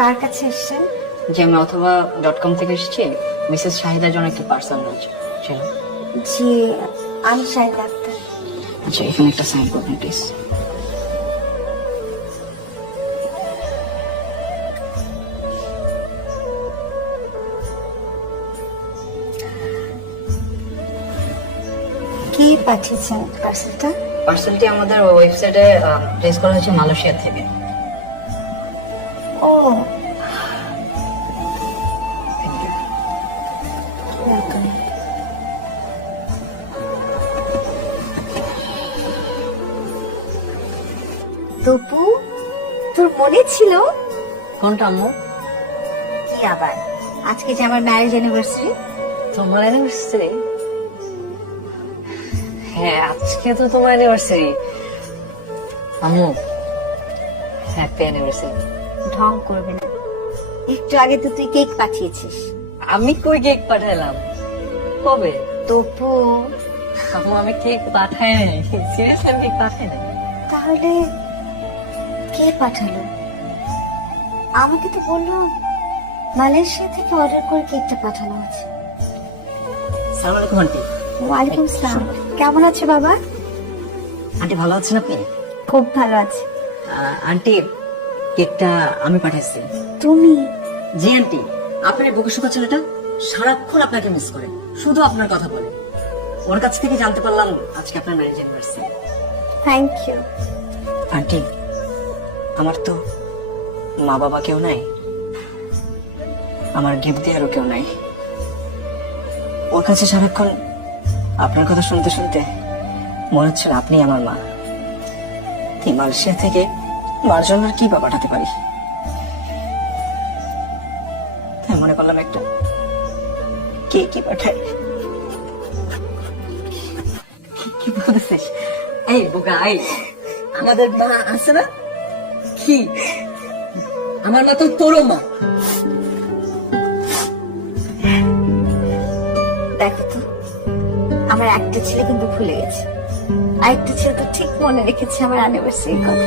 কার কাছে এসেছেন? যে আমি অথবা ডট কম থেকে এসেছি মিসেস শাহিদার জন্য একটি পার্সেল ছিল। জি আমি শাহিদ আক্তার। আচ্ছা এখানে একটা সাইন করবেন প্লিজ কি পাঠিয়েছেন পার্সেলটা? পার্সেলটি আমাদের ওয়েবসাইটে প্লেস করা হয়েছে মালয়েশিয়া থেকে। ও থ্যাংক তপু তোর মনে ছিল? কোনটা আম্মু? কি আবার? আজকে যে আমার ম্যারেজ অ্যানিভার্সারি তোমার অ্যানিভার্সারি হ্যাঁ আজকে তো তোমার অ্যানিভার্সারি আম্মু হ্যাপি অ্যানিভার্সারি ঢং করবে না। একটু আগে তো তুই কেক পাঠিয়েছিস। আমি কই কেক পাঠালাম? কবে? তপু আম্মু আমি কেক পাঠাই নাই। সিরিয়াসলি আমি কেক পাঠাই নাই। তাহলে কে পাঠালো? আমাকে তো বলল মালয়েশিয়া থেকে অর্ডার করে কেকটা পাঠানো হচ্ছে। সালাম আলাইকুম আন্টি। ওয়ালাইকুম সালাম কেমন আছে বাবা? আন্টি ভালো আছেন আপনি? খুব ভালো আছে। আন্টি কেকটা আমি পাঠাইছি। তুমি? জি আন্টি। আপনার এই বুকে শুকা ছেলেটা সারাক্ষণ আপনাকে মিস করে। শুধু আপনার কথা বলে। ওর কাছ থেকে জানতে পারলাম আজকে আপনার marriage anniversary thank you aunty আমার তো মা বাবা কেউ নাই। আমার গিফট দেওয়ারও কেউ নাই। ওর কাছে সারাক্ষণ আপনার কথা শুনতে শুনতে মনে হচ্ছিল আপনি আমার মা। এই মালয়েশিয়া থেকে মার জন্য আর কি বা পাঠাতে পারি? তাই মনে করলাম একটা কে কি পাঠাই কি- কি বলতেছিস? এই বোকা এই আমাদের মা আছে না? কি? আমার মা তো তোরও মা। দেখো তো আমার একটা ছেলে কিন্তু ভুলে গেছে। আরেকটা ছেলে তো ঠিক মনে রেখেছে আমার অ্যানিভার্সারির কথা।